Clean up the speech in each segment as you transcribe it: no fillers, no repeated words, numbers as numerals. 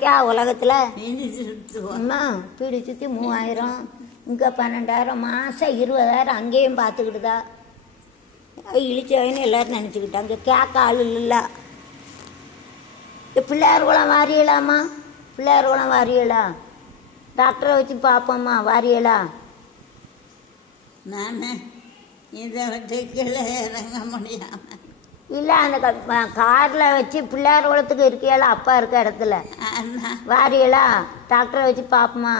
கிடைக்கா உலகத்தில்? சுற்றுவோம். அம்மா பீடி சுற்றி 3000, இங்கே 12,000, மாதம் 20,000 அங்கேயும் பார்த்துக்கிட்டுதா. இழிச்சவன்னு எல்லோரும் நினச்சிக்கிட்டாங்க. கேட்க ஆள் இல்லைல்ல. பிள்ளையார் குளம் வாரியலாம்மா? பிள்ளையார் குளம் வாரியலா? டாக்டரை வச்சு பார்ப்போம்மா, வாரியலா? நான் இதை விட்டு கீழே இறங்க முடியாமல் இல்லை, அந்த காரில் வச்சு பிள்ளையார் குளத்துக்கு இருக்கியால, அப்பா இருக்க இடத்துல வாரியலா? டாக்டரை வச்சு பார்ப்போமா?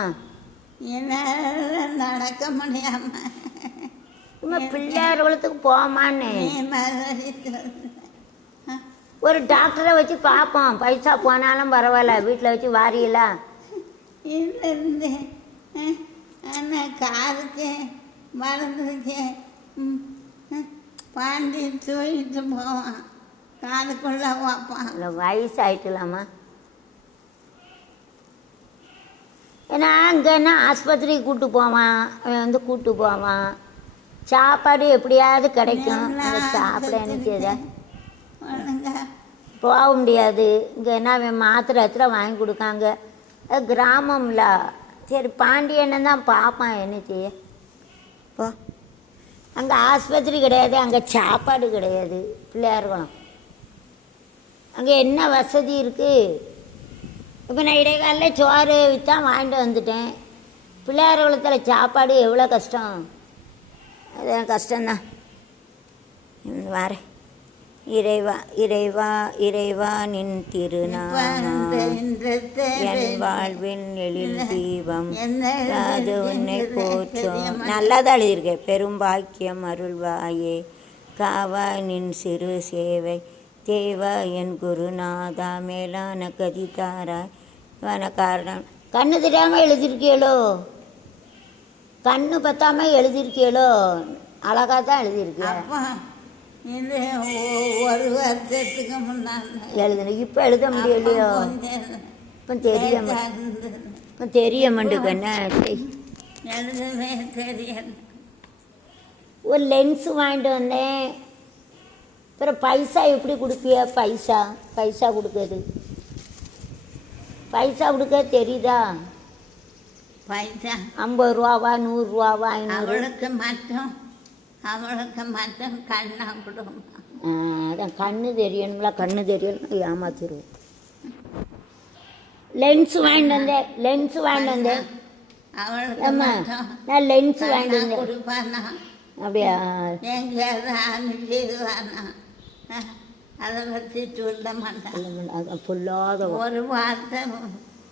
என்னால் நடக்க முடியாமல் பிள்ளையார் குளத்துக்கு போமான்னு ஒரு டாக்டரை வச்சு பார்ப்போம். பைசா போனாலும் பரவாயில்ல, வீட்டில் வச்சு வாரியலா? இல்லை ஆனால் காதுக்கு மறந்துருக்கேன். பாண்டி தூக்கிட்டு போவான், காதுக்குள்ளே வைப்பான். இல்லை, வயசாயிட்டுலாமா? ஏன்னா அங்கேன்னா ஆஸ்பத்திரிக்கு கூப்பிட்டு போவான், அவன் கூப்பிட்டு போவான். சாப்பாடு எப்படியாவது கிடைக்கும், சாப்பிட நினைச்சத போக முடியாது. இங்கேன்னா அவன் மாத்திரை வாங்கி கொடுக்காங்க. அது கிராமம்ல. சரி, பாண்டியன்னு தான் பார்ப்பான், என்ன செய்ய போ. அங்கே ஆஸ்பத்திரி கிடையாது, அங்கே சாப்பாடு கிடையாது. பிள்ளையார் குளம் அங்கே என்ன வசதி இருக்குது? இப்போ நான் இடைக்காலில் சோறு விற்றான் வாங்கிட்டு வந்துட்டேன். பிள்ளையார் குளத்தில் சாப்பாடு எவ்வளோ கஷ்டம். அது கஷ்டம்தான். வரேன். இறைவா இறைவா இறைவா நின் திருநாமம் என் வாழ்வின் எழில் தீபம் அது உன்னை போற்றும். நல்லா தான் எழுதியிருக்கேன். பெரும்பாக்கியம் அருள்வாயே காவா நின் சிறு சேவை தேவா என் குருநாதா மேலான கதிதாராய் வனக்காரணம். கண்ணு தெரியாமல் எழுதியிருக்கியளோ? கண்ணு பத்தாம எழுதியிருக்கியளோ? அழகாக தான் எழுதியிருக்கேன். இது ஒரு வருஷத்துக்கு முன்னாடி எழுதுன. இப்போ எழுத முடியலையோ? இப்போ தெரிய மாட்டேங்கண்ணா. எழுதவே தெரியல. ஒரு லென்ஸு வாங்கிட்டு வந்தேன். அப்புறம் பைசா எப்படி கொடுப்பிய? பைசா கொடுக்குறது, பைசா கொடுக்க தெரியுதா? பைசா 50 ரூபாவா, 100 ரூபாவா, 500? அவளுக்கு மட்டும் கண்ணா கொடுக்கும். அதான் கண்ணு தெரியணும்ல. கண்ணு தெரியணும், ஏமாத்திடுவோம். லென்ஸ் வாங்கிட்டு வந்தேன். அவளுக்கு நான் லென்ஸ் வாங்கிட்டு வந்தேன். கொடுப்பானா? அப்படியா? எங்கேயாவது அனுப்பிடுவானா? அதை பற்றி சொல்ல மாட்டேன். பொல்லாத ஒரு வார்த்தை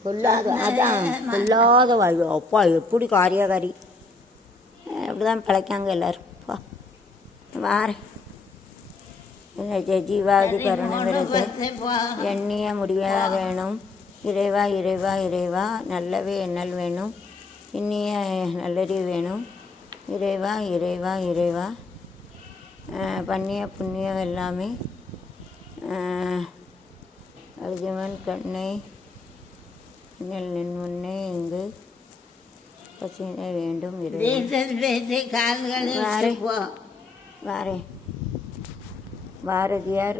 பொல்லாத. அதான் பொல்லாத வாயு. அப்பா எப்படி காரியாகாரி. அப்படிதான் பிழைக்காங்க எல்லாரும். வாரேன். ஜீவாது கருணை விரத எண்ணிய முடியா வேணும். இறைவா இறைவா இறைவா நல்லவே எண்ணல் வேணும். இன்னிய நல்லறிவு வேணும். இறைவா இறைவா இறைவா பண்ணிய புண்ணியம் எல்லாமே அர்ஜுமன் கண்ணை நின் முன்னே இங்கு பசினை வேண்டும். வாரேன். பாரதியார்